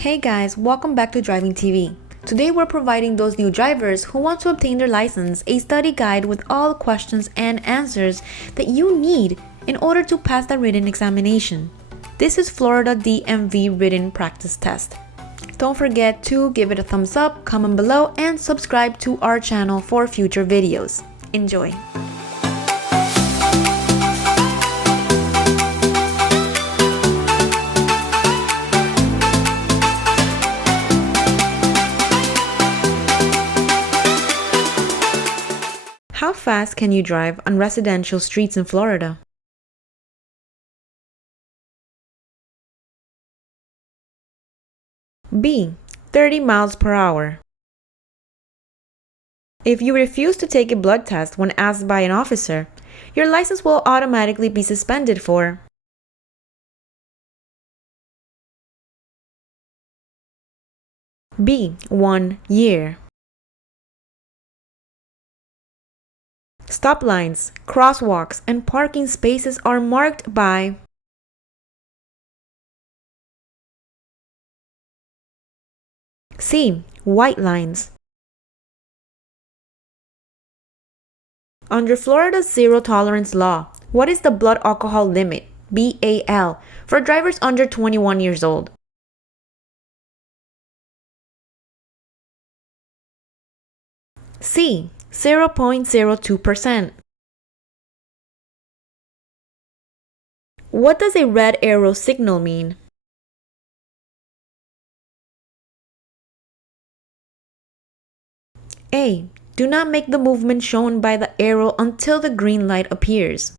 Hey guys, welcome back to Driving TV. Today we're providing those new drivers who want to obtain their license a study guide with all questions and answers that you need in order to pass the written examination. This is Florida DMV written practice test. Don't forget to give it a thumbs up, comment below, and subscribe to our channel for future videos. Enjoy! How fast can you drive on residential streets in Florida? B. 30 miles per hour. If you refuse to take a blood test when asked by an officer, your license will automatically be suspended for B. 1 year. Stop lines, crosswalks, and parking spaces are marked by C. White lines. Under Florida's zero tolerance law, what is the blood alcohol limit, BAL, for drivers under 21 years old? C. 0.02%. What does a red arrow signal mean? A. Do not make the movement shown by the arrow until the green light appears.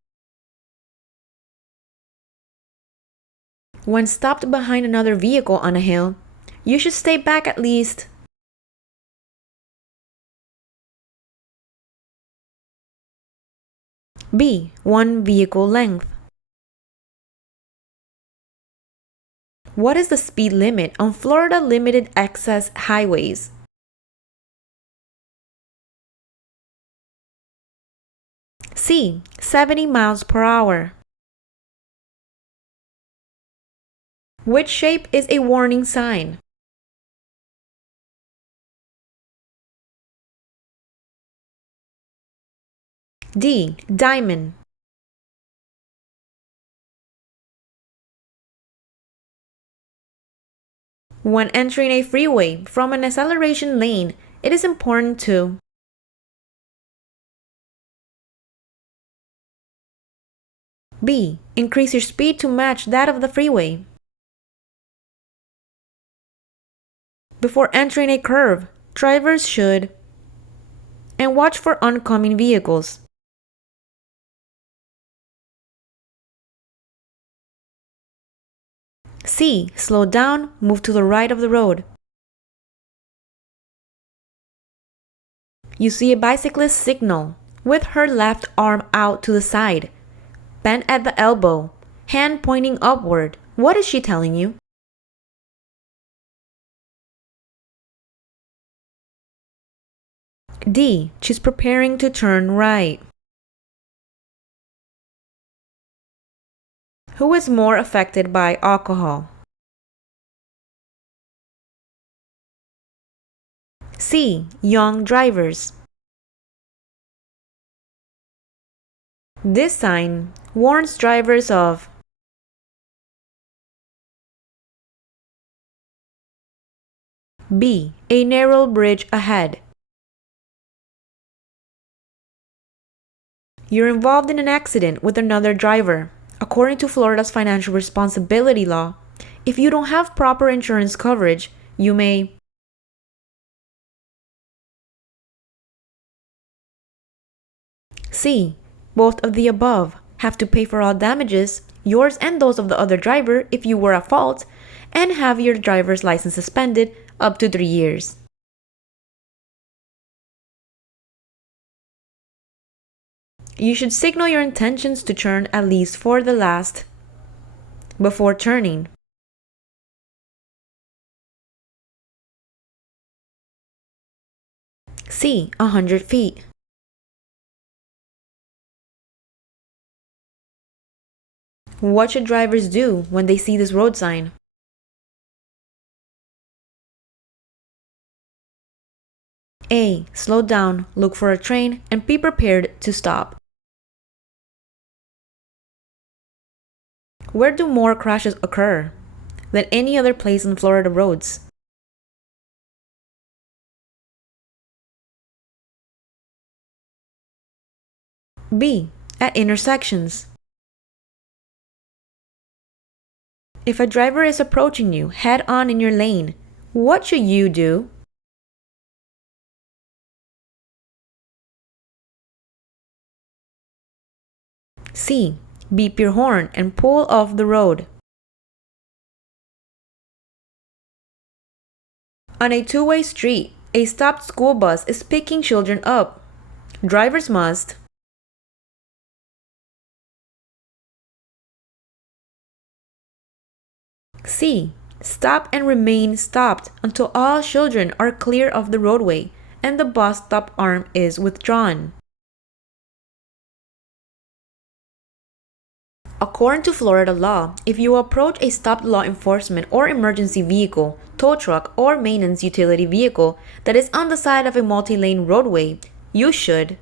When stopped behind another vehicle on a hill, you should stay back at least B. 1 vehicle length. What is the speed limit on Florida limited access highways? C. 70 miles per hour. Which shape is a warning sign? D. Diamond. When entering a freeway from an acceleration lane, it is important to B. Increase your speed to match that of the freeway. Before entering a curve, drivers should and watch for oncoming vehicles. C. Slow down, move to the right of the road. You see a bicyclist signal with her left arm out to the side, bent at the elbow, hand pointing upward. What is she telling you? D. She's preparing to turn right. Who is more affected by alcohol? C. Young drivers. This sign warns drivers of B. A narrow bridge ahead. You're involved in an accident with another driver. According to Florida's financial responsibility law, if you don't have proper insurance coverage, you may C. Both of the above. Have to pay for all damages, yours and those of the other driver if you were at fault, and have your driver's license suspended up to 3 years. You should signal your intentions to turn at least for the last before turning. C. 100 feet. What should drivers do when they see this road sign? A. Slow down, look for a train, and be prepared to stop. Where do more crashes occur than any other place on Florida roads? B. At intersections. If a driver is approaching you head-on in your lane, what should you do? C. Beep your horn and pull off the road. On a two-way street, a stopped school bus is picking children up. Drivers must C. Stop and remain stopped until all children are clear of the roadway and the bus stop arm is withdrawn. According to Florida law, if you approach a stopped law enforcement or emergency vehicle, tow truck, or maintenance utility vehicle that is on the side of a multi-lane roadway, you should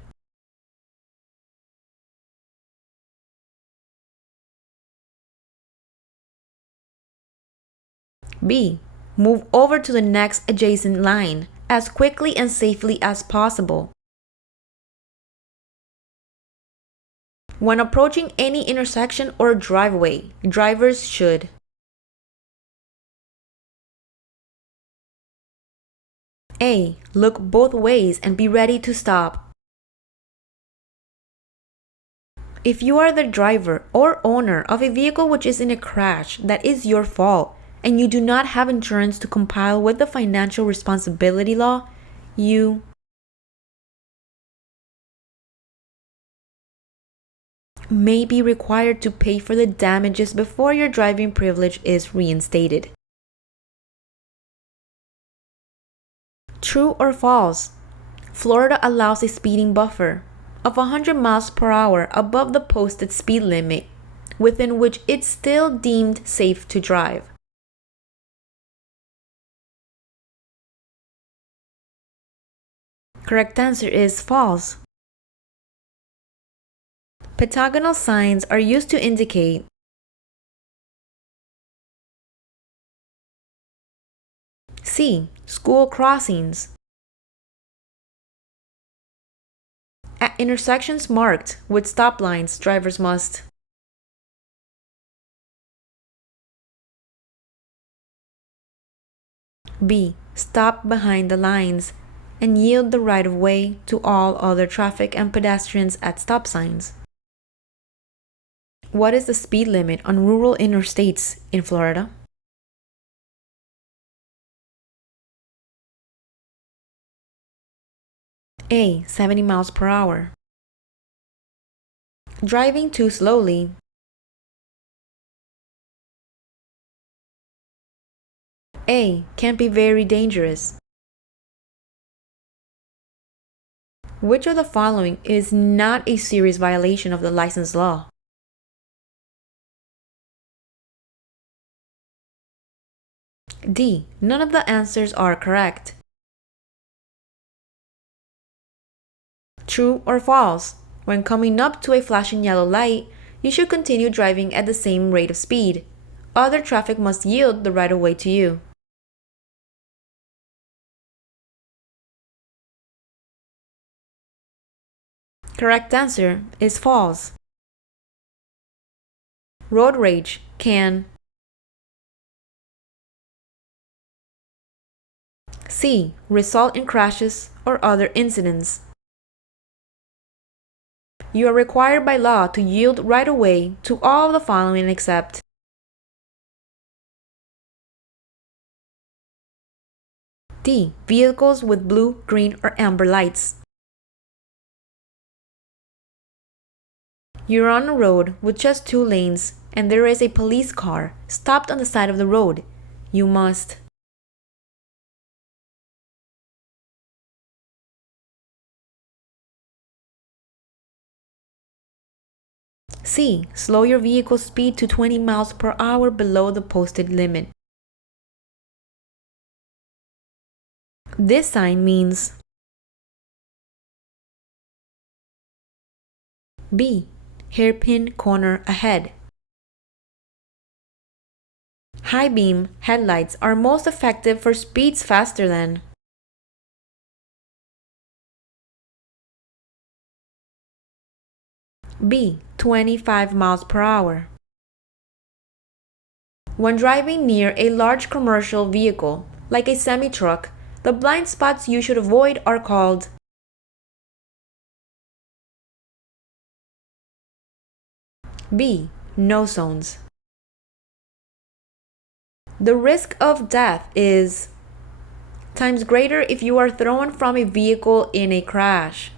B. Move over to the next adjacent line as quickly and safely as possible. When approaching any intersection or driveway, drivers should A. Look both ways and be ready to stop. If you are the driver or owner of a vehicle which is in a crash that is your fault, and you do not have insurance to comply with the financial responsibility law, you may be required to pay for the damages before your driving privilege is reinstated. True or false? Florida allows a speeding buffer of 100 miles per hour above the posted speed limit, within which it's still deemed safe to drive. Correct answer is false. Pentagonal signs are used to indicate C. School crossings. At intersections marked with stop lines, drivers must B. Stop behind the lines and yield the right of way to all other traffic and pedestrians at stop signs. What is the speed limit on rural interstates in Florida? A. 70 miles per hour. Driving too slowly. A. Can be very dangerous. Which of the following is not a serious violation of the license law? D. None of the answers are correct. True or false? When coming up to a flashing yellow light, you should continue driving at the same rate of speed. Other traffic must yield the right of way to you. Correct answer is false. Road rage can C. Result in crashes or other incidents. You are required by law to yield right of way to all of the following except D. Vehicles with blue, green, or amber lights. You're on a road with just 2 lanes and there is a police car stopped on the side of the road. You must C. Slow your vehicle's speed to 20 miles per hour below the posted limit. This sign means B. Hairpin corner ahead. High beam headlights are most effective for speeds faster than B. 25 miles per hour. When driving near a large commercial vehicle, like a semi-truck, the blind spots you should avoid are called B. No zones. The risk of death is times greater if you are thrown from a vehicle in a crash.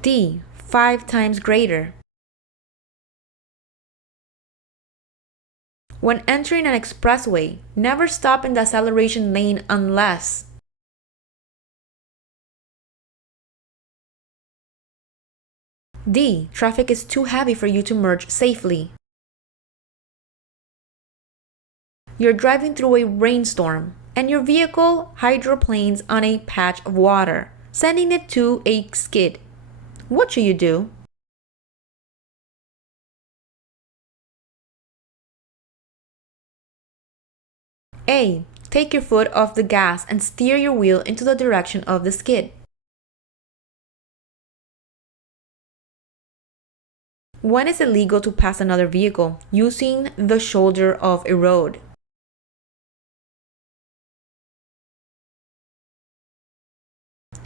D. 5 times greater. When entering an expressway, never stop in the acceleration lane unless D. Traffic is too heavy for you to merge safely. You're driving through a rainstorm and your vehicle hydroplanes on a patch of water, sending it to a skid. What should you do? A. Take your foot off the gas and steer your wheel into the direction of the skid. When is it illegal to pass another vehicle using the shoulder of a road?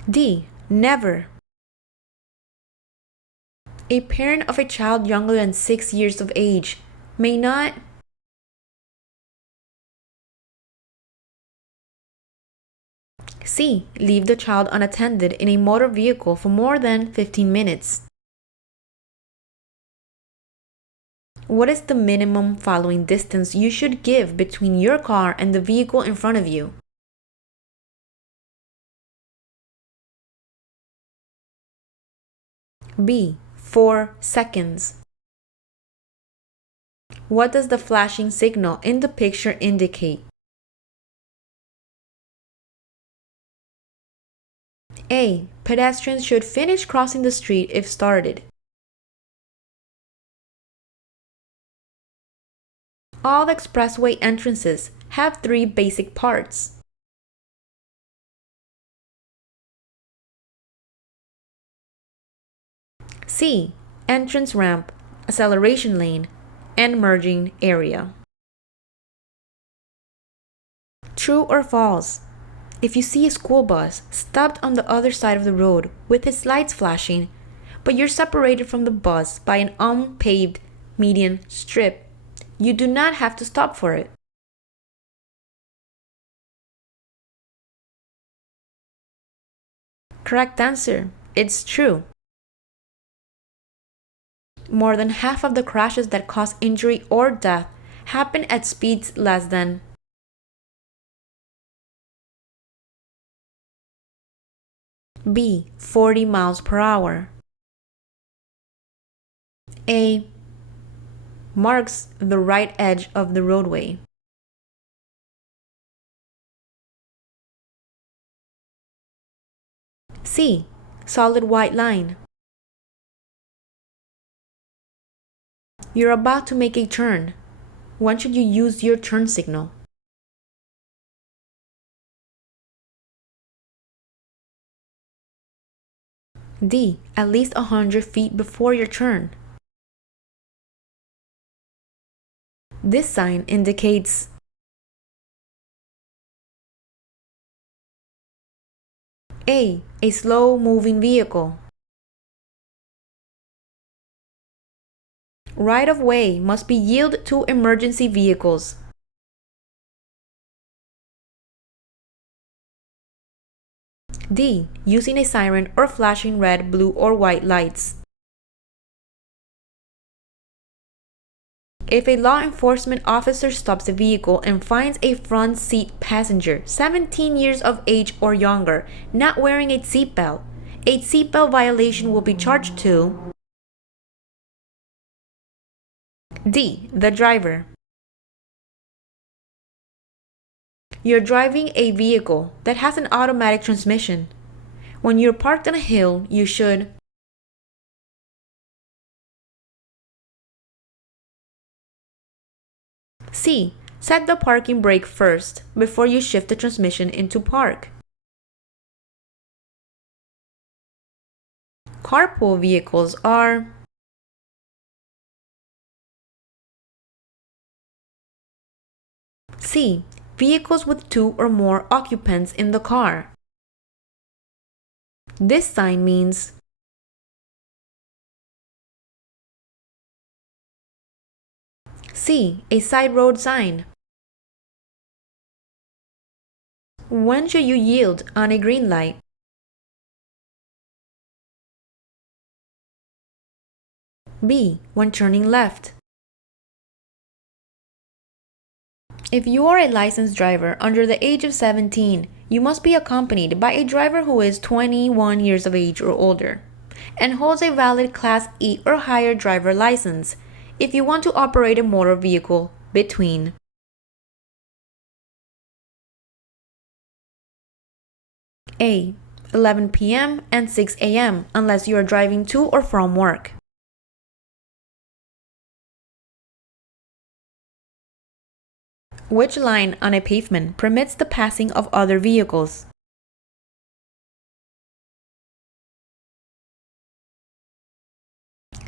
D. Never. A parent of a child younger than 6 years of age may not C. Leave the child unattended in a motor vehicle for more than 15 minutes. What is the minimum following distance you should give between your car and the vehicle in front of you? B. 4 seconds. What does the flashing signal in the picture indicate? A. Pedestrians should finish crossing the street if started. All expressway entrances have 3 basic parts. C. Entrance ramp, acceleration lane, and merging area. True or false? If you see a school bus stopped on the other side of the road with its lights flashing, but you're separated from the bus by an unpaved median strip, you do not have to stop for it. Correct answer. It's true. More than half of the crashes that cause injury or death happen at speeds less than B. 40 miles per hour. A. Marks the right edge of the roadway. C. Solid white line. You're about to make a turn. When should you use your turn signal? D. At least 100 feet before your turn. This sign indicates A. A slow-moving vehicle. Right-of-way must be yielded to emergency vehicles. D. Using a siren or flashing red, blue, or white lights. If a law enforcement officer stops a vehicle and finds a front seat passenger 17 years of age or younger not wearing a seatbelt, a seatbelt violation will be charged to D. The driver. You're driving a vehicle that has an automatic transmission. When you're parked on a hill, you should C. Set the parking brake first before you shift the transmission into park. Carpool vehicles are C. Vehicles with 2 or more occupants in the car. This sign means C. A side road sign. When should you yield on a green light? B. When turning left. If you are a licensed driver under the age of 17, you must be accompanied by a driver who is 21 years of age or older and holds a valid Class E or higher driver license if you want to operate a motor vehicle between A. 11 p.m. and 6 a.m. unless you are driving to or from work. Which line on a pavement permits the passing of other vehicles?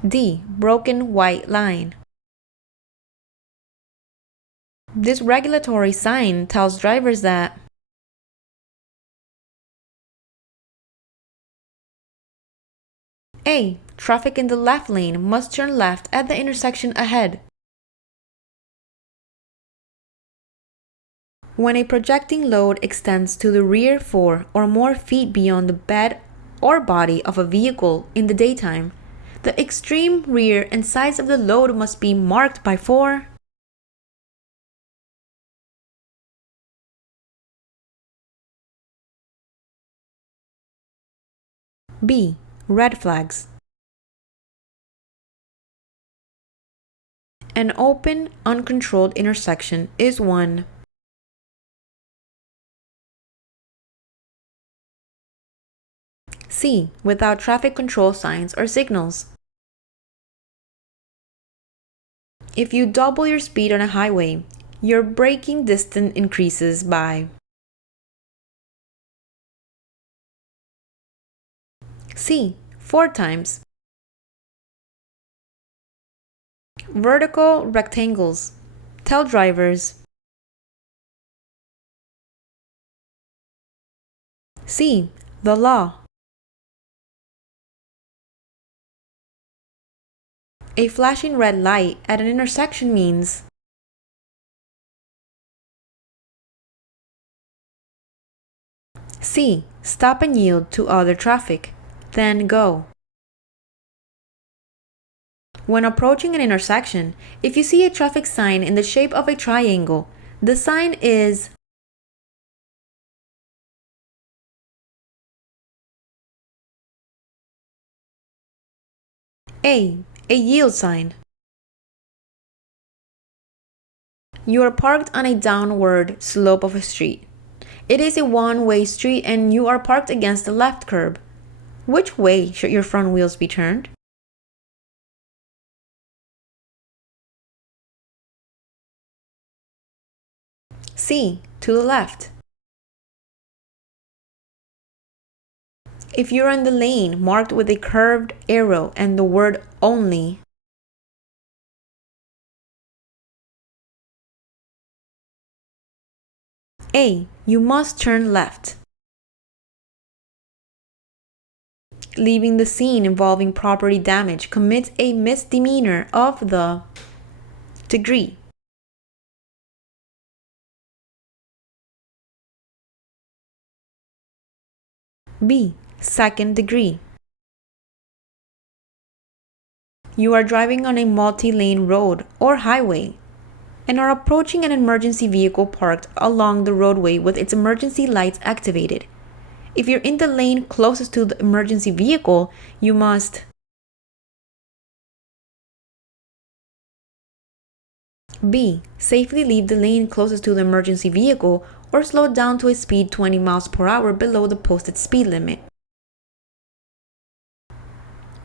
D. Broken white line. This regulatory sign tells drivers that A. Traffic in the left lane must turn left at the intersection ahead. When a projecting load extends to the rear 4 or more feet beyond the bed or body of a vehicle in the daytime, the extreme rear and sides of the load must be marked by 4. B. Red flags. An open, uncontrolled intersection is one. C. Without traffic control signs or signals. If you double your speed on a highway, your braking distance increases by C. 4 times. Vertical rectangles tell drivers C. The law. A flashing red light at an intersection means C. Stop and yield to other traffic, then go. When approaching an intersection, if you see a traffic sign in the shape of a triangle, the sign is A. A yield sign. You are parked on a downward slope of a street. It is a one-way street and you are parked against the left curb. Which way should your front wheels be turned? C. To the left. If you're in the lane marked with a curved arrow and the word only, A. You must turn left. Leaving the scene involving property damage commits a misdemeanor of the degree. B. Second degree. You are driving on a multi-lane road or highway and are approaching an emergency vehicle parked along the roadway with its emergency lights activated. If you're in the lane closest to the emergency vehicle, you must B. Safely leave the lane closest to the emergency vehicle or slow down to a speed 20 miles per hour below the posted speed limit.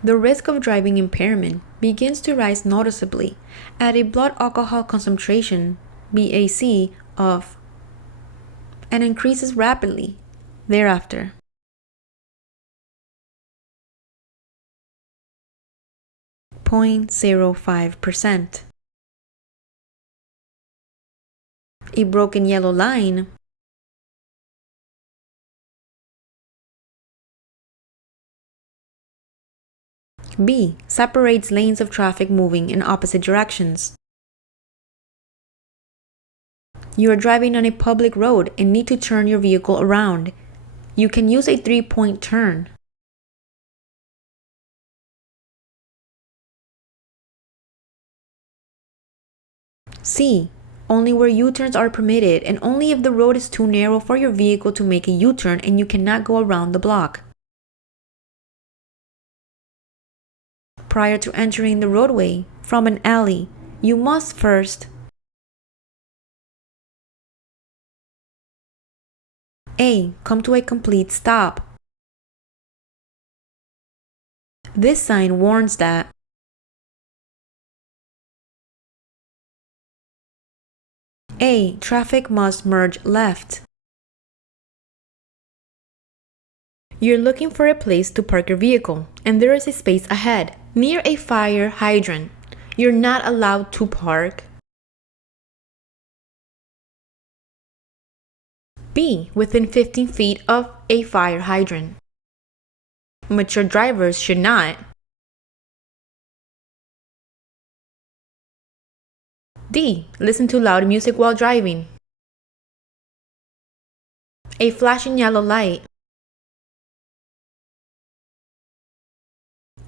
The risk of driving impairment begins to rise noticeably at a blood alcohol concentration (BAC) of and increases rapidly thereafter. .05%. A broken yellow line B. Separates lanes of traffic moving in opposite directions. You are driving on a public road and need to turn your vehicle around. You can use a 3-point turn. C. Only where U-turns are permitted and only if the road is too narrow for your vehicle to make a U-turn and you cannot go around the block. Prior to entering the roadway from an alley, you must first A. Come to a complete stop. This sign warns that A. Traffic must merge left. You're looking for a place to park your vehicle, and there is a space ahead, near a fire hydrant. You're not allowed to park. B. Within 15 feet of a fire hydrant. Mature drivers should not. D. Listen to loud music while driving. A flashing yellow light.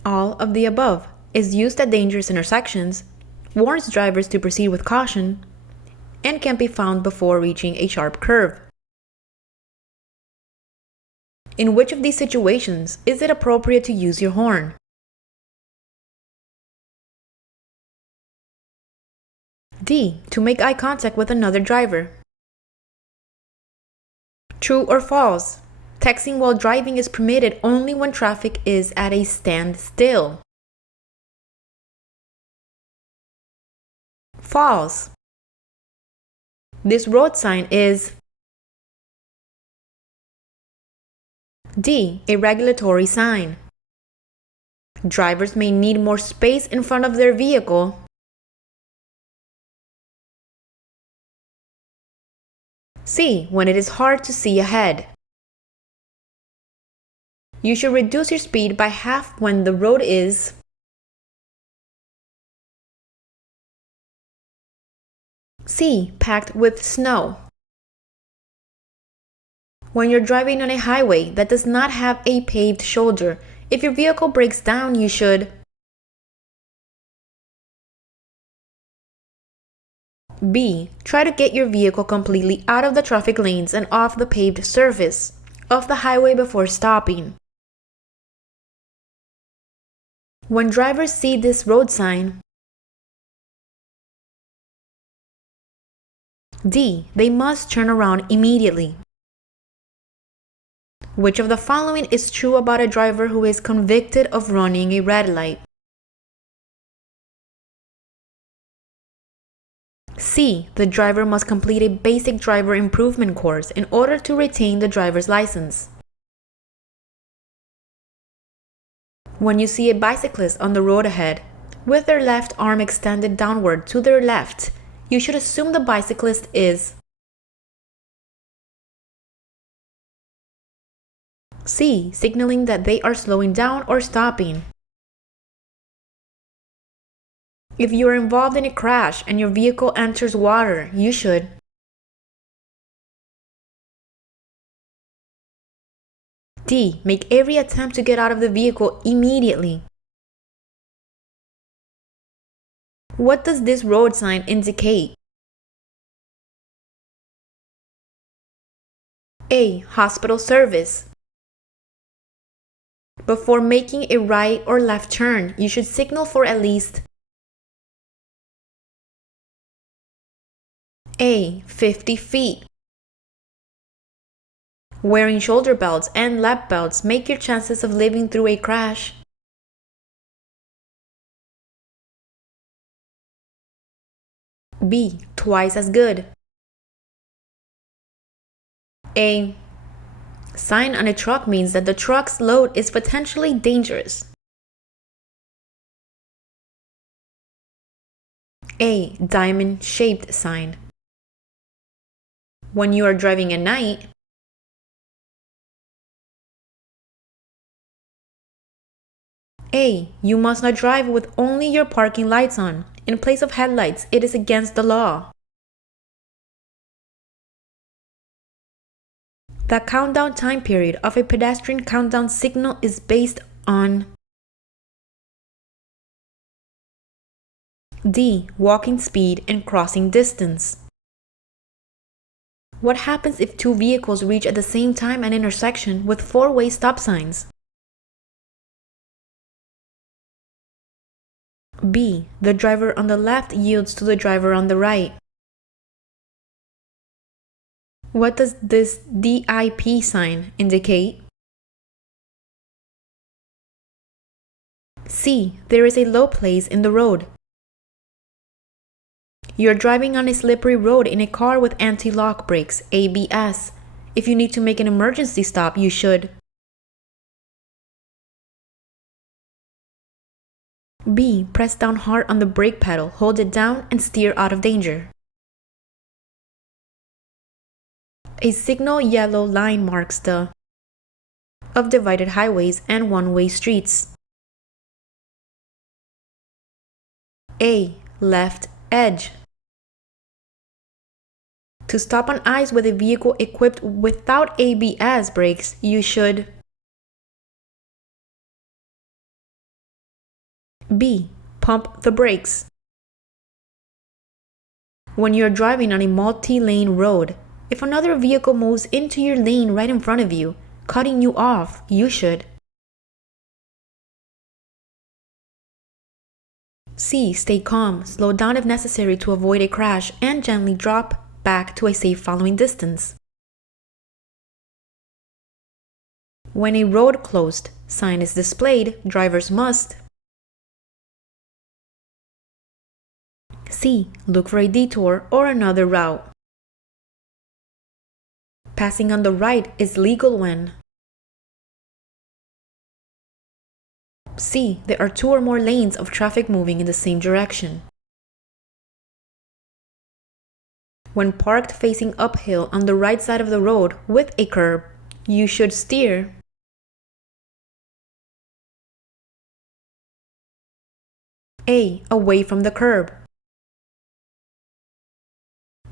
All of the above is used at dangerous intersections, warns drivers to proceed with caution, and can be found before reaching a sharp curve. In which of these situations is it appropriate to use your horn? D. To make eye contact with another driver. True or false? Texting while driving is permitted only when traffic is at a standstill. False. This road sign is D. A regulatory sign. Drivers may need more space in front of their vehicle. C. When it is hard to see ahead. You should reduce your speed by half when the road is C. Packed with snow. When you're driving on a highway that does not have a paved shoulder, if your vehicle breaks down, you should B. Try to get your vehicle completely out of the traffic lanes and off the paved surface of the highway before stopping. When drivers see this road sign, D. They must turn around immediately. Which of the following is true about a driver who is convicted of running a red light? C. The driver must complete a basic driver improvement course in order to retain the driver's license. When you see a bicyclist on the road ahead, with their left arm extended downward to their left, you should assume the bicyclist is C. Signaling that they are slowing down or stopping. If you are involved in a crash and your vehicle enters water, you should D. Make every attempt to get out of the vehicle immediately. What does this road sign indicate? A. Hospital service. Before making a right or left turn, you should signal for at least A. 50 feet. Wearing shoulder belts and lap belts make your chances of living through a crash B. Twice as good. A. Sign on a truck means that the truck's load is potentially dangerous. A. Diamond-shaped sign. When you are driving at night, A. You must not drive with only your parking lights on. In place of headlights, it is against the law. The countdown time period of a pedestrian countdown signal is based on D. Walking speed and crossing distance. What happens if two vehicles reach at the same time an intersection with four-way stop signs? B. The driver on the left yields to the driver on the right. What does this DIP sign indicate? C. There is a low place in the road. You're driving on a slippery road in a car with anti-lock brakes, ABS. If you need to make an emergency stop, you should B. Press down hard on the brake pedal, hold it down, and steer out of danger. A signal yellow line marks the of divided highways and one-way streets. A. Left edge. To stop on ice with a vehicle equipped without ABS brakes, you should B. Pump the brakes. When you're driving on a multi-lane road, if another vehicle moves into your lane right in front of you, cutting you off, you should C. Stay calm, slow down if necessary to avoid a crash, and gently drop back to a safe following distance. When a road closed sign is displayed, drivers must C. Look for a detour or another route. Passing on the right is legal when C. There are two or more lanes of traffic moving in the same direction. When parked facing uphill on the right side of the road with a curb, you should steer A. Away from the curb.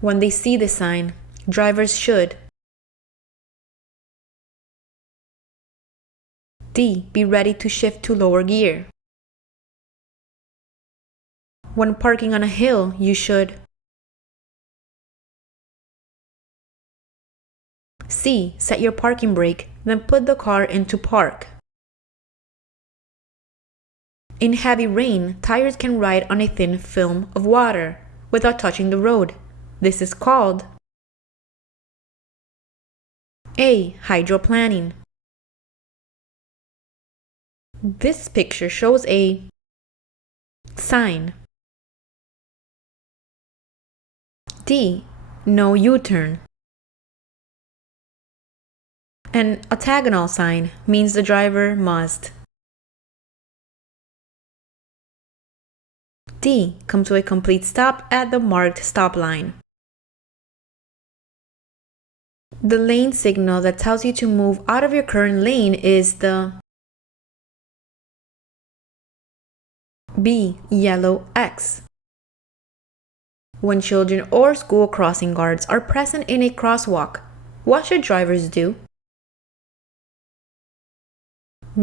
When they see the sign, drivers should D. Be ready to shift to lower gear. When parking on a hill, you should C. Set your parking brake, then put the car into park. In heavy rain, tires can ride on a thin film of water without touching the road. This is called A. Hydroplaning. This picture shows a sign. D. No U-turn. An octagonal sign means the driver must D. Come to a complete stop at the marked stop line. The lane signal that tells you to move out of your current lane is the B. Yellow X. When children or school crossing guards are present in a crosswalk, what should drivers do?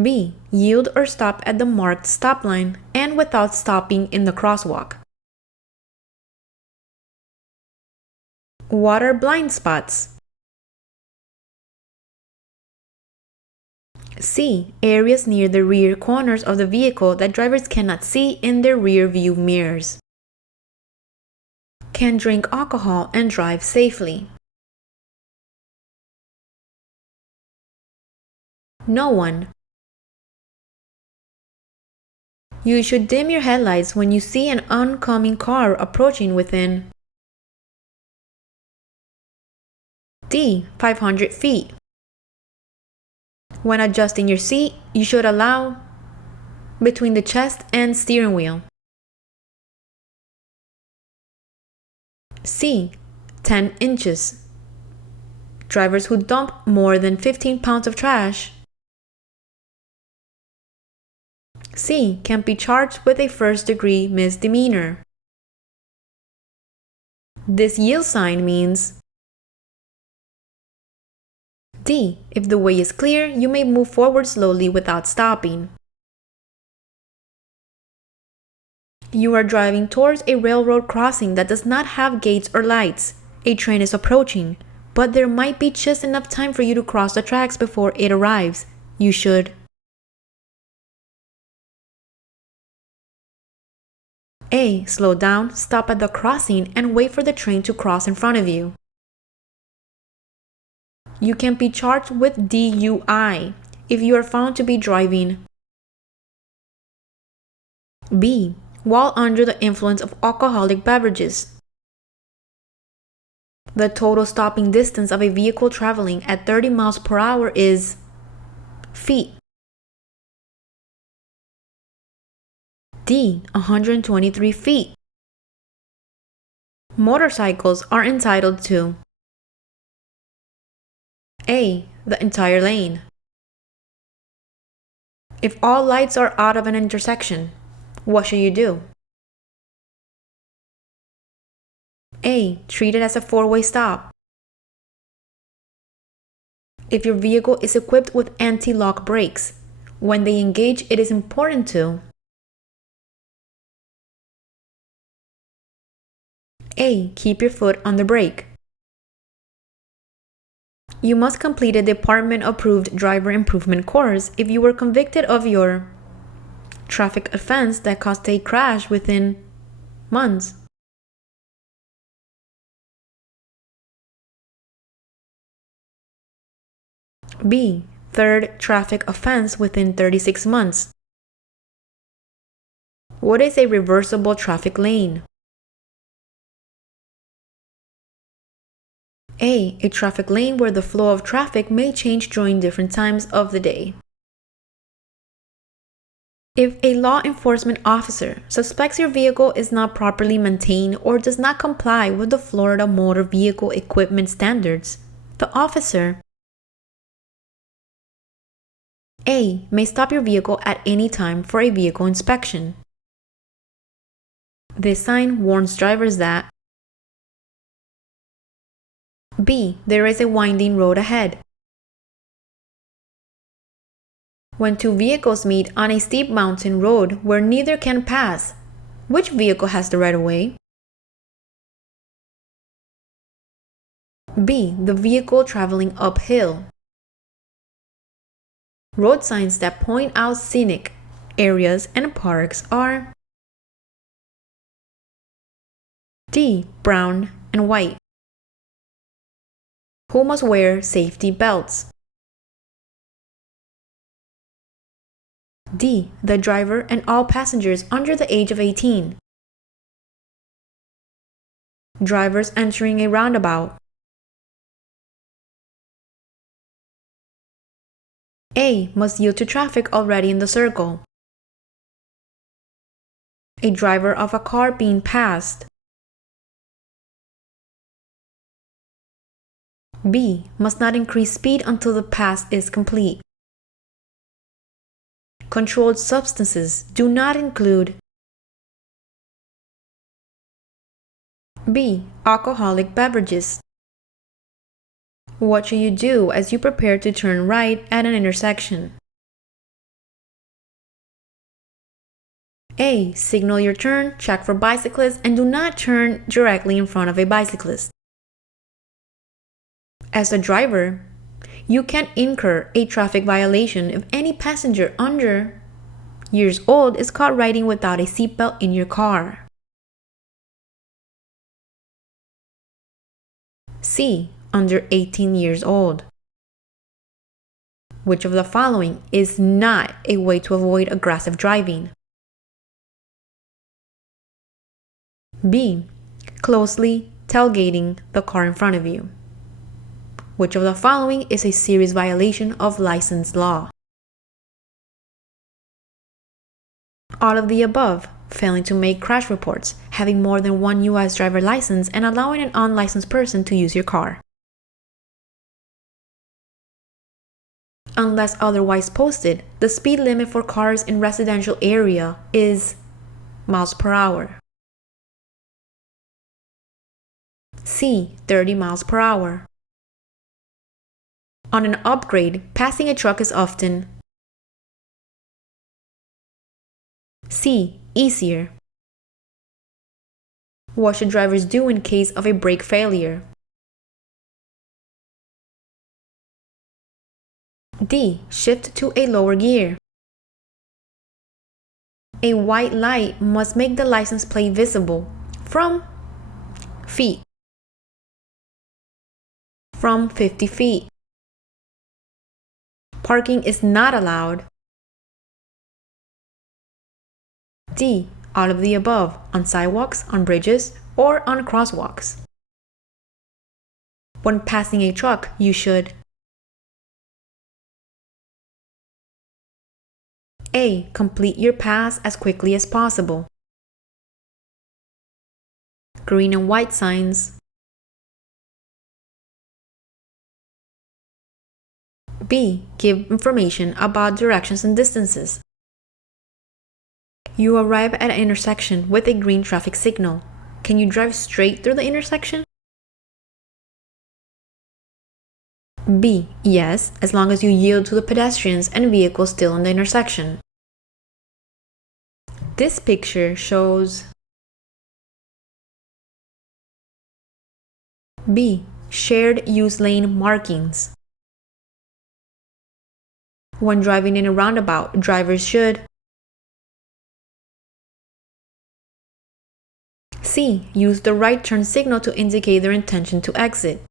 B. Yield or stop at the marked stop line and without stopping in the crosswalk. What are blind spots? C. Areas near the rear corners of the vehicle that drivers cannot see in their rear view mirrors. Can drink alcohol and drive safely. No one. You should dim your headlights when you see an oncoming car approaching within D. 500 feet. When adjusting your seat, you should allow between the chest and steering wheel. C. 10 inches. Drivers who dump more than 15 pounds of trash C. Can be charged with a first-degree misdemeanor. This yield sign means D. If the way is clear, you may move forward slowly without stopping. You are driving towards a railroad crossing that does not have gates or lights. A train is approaching, but there might be just enough time for you to cross the tracks before it arrives. You should A. Slow down, stop at the crossing, and wait for the train to cross in front of you. You can be charged with DUI if you are found to be driving B. While under the influence of alcoholic beverages. The total stopping distance of a vehicle traveling at 30 miles per hour is feet. D. 123 feet. Motorcycles are entitled to A. The entire lane. If all lights are out of an intersection, what should you do? A. Treat it as a four-way stop. If your vehicle is equipped with anti-lock brakes, when they engage, it is important to A. Keep your foot on the brake. You must complete a department-approved driver improvement course if you were convicted of your traffic offense that caused a crash within months. B. Third traffic offense within 36 months. What is a reversible traffic lane? A. A traffic lane where the flow of traffic may change during different times of the day. If a law enforcement officer suspects your vehicle is not properly maintained or does not comply with the Florida Motor Vehicle Equipment Standards, the officer A. May stop your vehicle at any time for a vehicle inspection. This sign warns drivers that B. There is a winding road ahead. When two vehicles meet on a steep mountain road where neither can pass, which vehicle has the right of way? B. The vehicle traveling uphill. Road signs that point out scenic areas and parks are D. Brown and white. Who must wear safety belts? D. The driver and all passengers under the age of 18. Drivers entering a roundabout. A. Must yield to traffic already in the circle. A driver of a car being passed. B. Must not increase speed until the pass is complete. Controlled substances do not include B. Alcoholic beverages. What should you do as you prepare to turn right at an intersection? A. Signal your turn, check for bicyclists, and do not turn directly in front of a bicyclist. As a driver, you can incur a traffic violation if any passenger under years old is caught riding without a seatbelt in your car. C. Under 18 years old. Which of the following is not a way to avoid aggressive driving? B. Closely tailgating the car in front of you. Which of the following is a serious violation of license law? All of the above. Failing to make crash reports, having more than one U.S. driver license, and allowing an unlicensed person to use your car. Unless otherwise posted, the speed limit for cars in residential area is miles per hour. C. 30 miles per hour. On an upgrade, passing a truck is often C. Easier. What should drivers do in case of a brake failure? D. Shift to a lower gear. A white light must make the license plate visible from feet. From 50 feet. Parking is not allowed. D. All of the above, on sidewalks, on bridges, or on crosswalks. When passing a truck, you should A. Complete your pass as quickly as possible. Green and white signs. B. Give information about directions and distances. You arrive at an intersection with a green traffic signal. Can you drive straight through the intersection? B. Yes, as long as you yield to the pedestrians and vehicles still in the intersection. This picture shows B. Shared use lane markings. When driving in a roundabout, drivers should C. Use the right turn signal to indicate their intention to exit.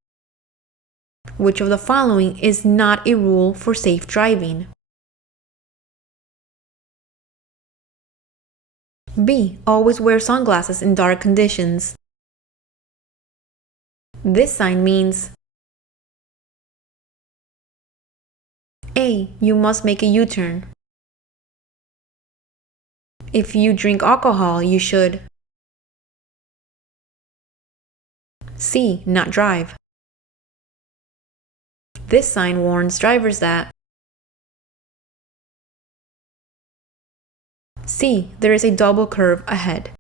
Which of the following is not a rule for safe driving? B. Always wear sunglasses in dark conditions. This sign means A. You must make a U-turn. If you drink alcohol, you should C. Not drive. This sign warns drivers that C. There is a double curve ahead.